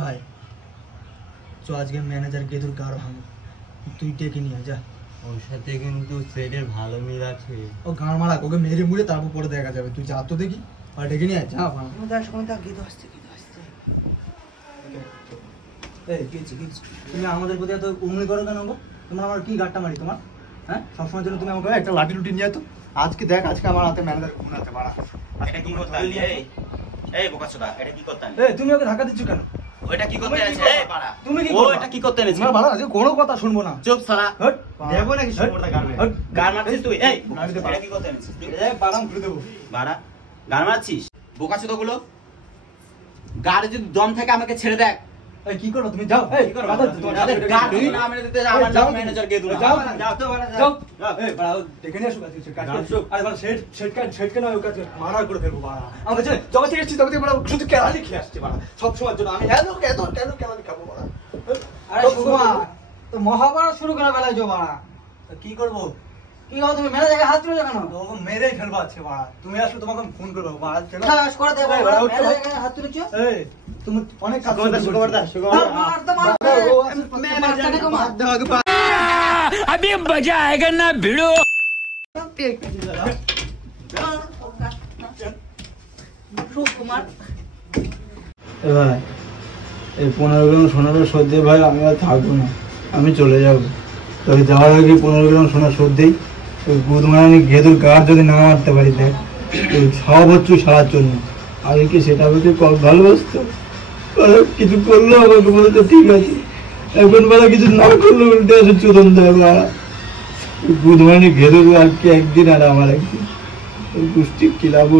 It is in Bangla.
ভাই চ আজকে ম্যানেজার গেদুর গাড় ভাঙো, তুই ডেকে নিয়ে যা। ওর সাথে কিন্তু সেটের ভালো মিল আছে। ও গাড় মারা ওকে মেরে মুড়ে তারপর পরে দেখা যাবে, তুই যা তো দেখি আর ডেকে নিয়ে যা। তুমি আমাদের প্রতি এত উমনি করো কেন গো? তোমার আমার কি গাড়টা মারি তোমার? হ্যাঁ সবসময় জন্য তুমি আমাকে একটা লাঠি লুটি নিয়ে তো আজকে দেখ আজকে আমার হাতে ম্যানেজার ঘুম হাতে মারা। এটা কি করতে এই বোকাচোদা, এটা কি করতে এই তুমি ওকে ধাক্কা দিচ্ছ কেন? ওইটা কি করতে আছে? এই পাড়া তুমি কি ও এটা কি করতে এনেছিস? না বাড়া আজকে কোনো কথা শুনবো না। চুপ শালা। হট দেবো নাকি সুমরদা গার্মেন্ট? গার মারছিস তুই? এই এটা কি করতে এনেছিস তুই? এই বাড়াম খুলে দেবো। বাড়া গার মারছিস? বোকাচোদা গুলো গাড়ি যদি দম থাকে আমাকে ছেড়ে দেখ। এই কি করো তুমি? যাও এই কি করো? কথা তোমাদের গাড়ি না মেরে দিতে আমার নাম ম্যানেজার কে দুলা। যাও যাও তো বাড়া যাও। যাও। এই বাড়া দেখে নিয়ে আসো কাজ কাজ যাও, চুপ। আরে বাড়া সেট কেন ওই কাজ মারা করে ফেলবো বাড়া। আমরা যে জগৎ থেকে এসেছি তবে বাড়া শুধু কেরানি খেয়ে আসছে বাড়া সব সময়ের জন্য। আমি এত কেরানি খাবো বাড়া। আরে সুমা তো মহাভারত শুরু করা বেলায় জো বাড়া। কি করবো? কি হবে তুমি মেরে জায়গায় হাত তুলে কেন? ওকে মেরেই ফেলবো আজকে বাড়া। তুমি আসলে তোমাকে আমি ফোন করবো বাড়া। খাস করে দে এই বাড়া বাড়া, মেরে উঠতে ভাই। জায়গায় হাত তুলেছো? এই তুমি অনেক কাজ সুকুমারদা, সুকুমারদা, সুকুমারদা। মার তো মার দে। মারতে কো মার দে। अभी मजा आएगा ना भिड़ो। সুকুমার ভাই এই 15 গ্রাম সোনার শোধ দিয়ে ভাই আমি আর থাকবো না, আমি চলে যাবো। তবে যাওয়ার আগে 15 গ্রাম সোনার শোধ দিই। ওই বুধমানি ঘেদুর গাছ যদি না মারতে পারি দেখ সব হচ্ছে সারার জন্য। আগে কি সেটা আমাকে ভালোবাসতো? কিছু করলো আমাকে বলতো ঠিক আছে, এখন বেলা কিছু না করলো উল্টে আসে চোদন দেয় বাড়া। বুধমানি ঘেদুর আর কি একদিন আর আমার একদিন গোষ্ঠী কিলাবো।